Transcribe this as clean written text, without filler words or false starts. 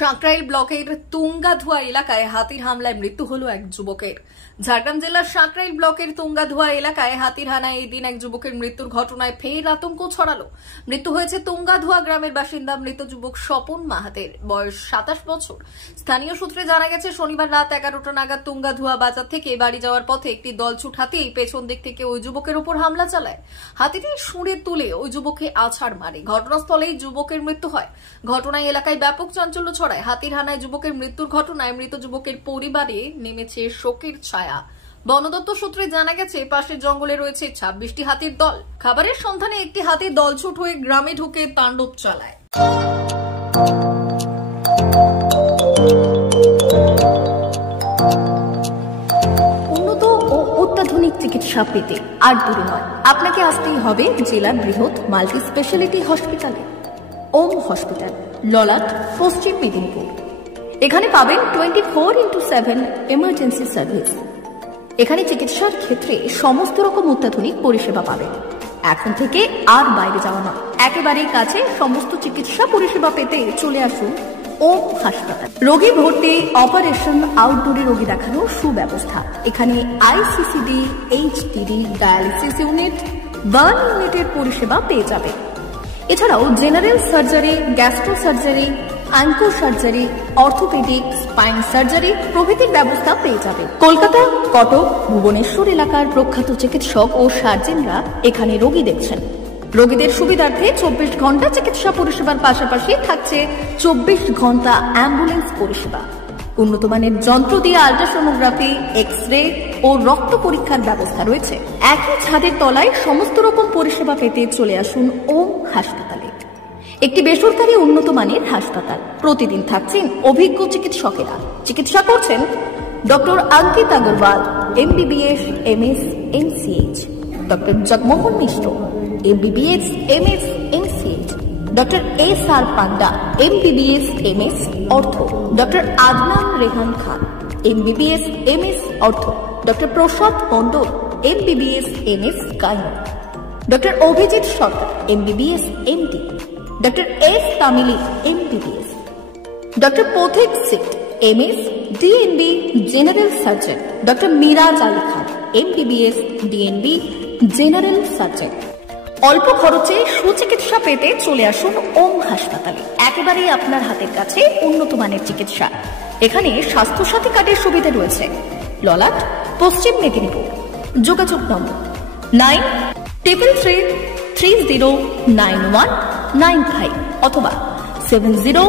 সাঁকরাইল ব্লকের তুঙ্গাধুয়া এলাকায় হাতির হামলায় মৃত্যু হলো এক যুবকের। ঝাড়গ্রাম জেলার সাঁকরাইল ব্লকের তুঙ্গাধুয়া এলাকায় হাতির হানায় এই দিন এক যুবকের মৃত্যুর ঘটনায় ফের আতঙ্ক ছড়ালো। মৃত্যু হয়েছে তুঙ্গাধুয়া গ্রামের বাসিন্দা মৃত যুবক স্বপন মাহাতের, বয়স 27 বছর। স্থানীয় সূত্রে জানা গেছে, শনিবার রাত 11টা নাগাদ তুঙ্গাধুয়া বাজার থেকে বাড়ি যাওয়ার পথে একটি দলছুট হাতি পেছন দিক থেকে ওই যুবকের উপর হামলা চালায়। হাতিটি শুঁড়ে তুলে ওই যুবককে আছাড় মারে। ঘটনাস্থলেই যুবকের মৃত্যু হয়। ঘটনায় এলাকায় ব্যাপক চাঞ্চল্য ছড়ায়। হাতির হানায় যুবকের মৃত্যুর ঘটনায় মৃত যুবকের পরিবারে নেমেছে শোকের ছায়া। বন দপ্তর সূত্রে জানা গেছে, পাশের জঙ্গলে রয়েছে 26টি হাতির দল। খাবারের সন্ধানে একটি হাতির দলছুট হয়ে গ্রামে ঢুকে তাণ্ডব চালায়। উন্নত ও অত্যাধুনিক চিকিৎসা পেতে আর দূরে নয়, আপনাকে আসতেই হবে জেলার বৃহৎ মাল্টি স্পেশালিটি হসপিটালে। ওম হসপিটাল, ললাট, পশ্চিম মেদিনীপুর। এখানে পাবেন 24x7 এমার্জেন্সি সার্ভিস। এখানে চিকিৎসার ক্ষেত্রে সমস্ত রকম অত্যাধুনিক পরিষেবা পাবেন। এখন থেকে আর বাইরে যাওয়া নয়, একেবারেই কাছে সমস্ত চিকিৎসা পরিষেবা পেতে চলে আসুন ওম হাসপাতাল। রোগী ভর্তি, অপারেশন, আউটডোরে রোগী দেখানোর সুব্যবস্থা। এখানে ICCD, HDD, dialysis unit, burn ইউনিটের পরিষেবা পেয়ে যাবে। এছাড়াও general surgery, gastro surgery, onco surgery, orthopaedic, spine surgery প্রভৃতির ব্যবস্থা পেয়ে যাবে। কলকাতা, কটক, ভুবনেশ্বর এলাকার প্রখ্যাত চিকিৎসক ও সার্জনরা এখানে রোগী দেখছেন। রোগীদের সুবিধার্থে 24 ঘন্টা চিকিৎসা পরিষেবার পাশাপাশি থাকছে 24 ঘন্টা অ্যাম্বুলেন্স পরিষেবা। উন্নত মানের যন্ত্র দিয়ে আল্ট্রাসোনোগ্রাফি, এক্স-রে ও রক্ত পরীক্ষার ব্যবস্থা রয়েছে। একই ছাদের তলায় সমস্ত রকম পরিষেবা পেতে চলে আসুন ওম হাসপাতালে। একটি বেসরকারি উন্নত মানের হাসপাতাল। প্রতিদিন থাকছেন অভিজ্ঞ চিকিৎসকেরা। চিকিৎসা করছেন doctor Ankit Agarwal, MBBS, MS, MCH, doctor Jagmohan Mishra, MBBS, MS, MCH, doctor SR Panda, MBBS, MS, ortho, doctor Adnan Rehan Khan, MBBS, MS, ortho, doctor Prasad Mondal, MBBS, MS, gyno, doctor Abhijit Sarkar, MBBS, MD, doctor S Tamili, MBBS, doctor Pathik Sit, MS, DNB, general surgeon, doctor Miraj Ali Khan, MBBS, DNB, general surgeon. অল্প খরচে সুচিকিৎসা পেতে চলে আসুন ওম হাসপাতালে। একেবারেই আপনার হাতের কাছে উন্নত মানের চিকিৎসা। এখানে স্বাস্থ্যসাথী কার্ডের সুবিধা রয়েছে। ললাট, পশ্চিম মেদিনীপুর। যোগাযোগ নম্বর 9333309195 অথবা 70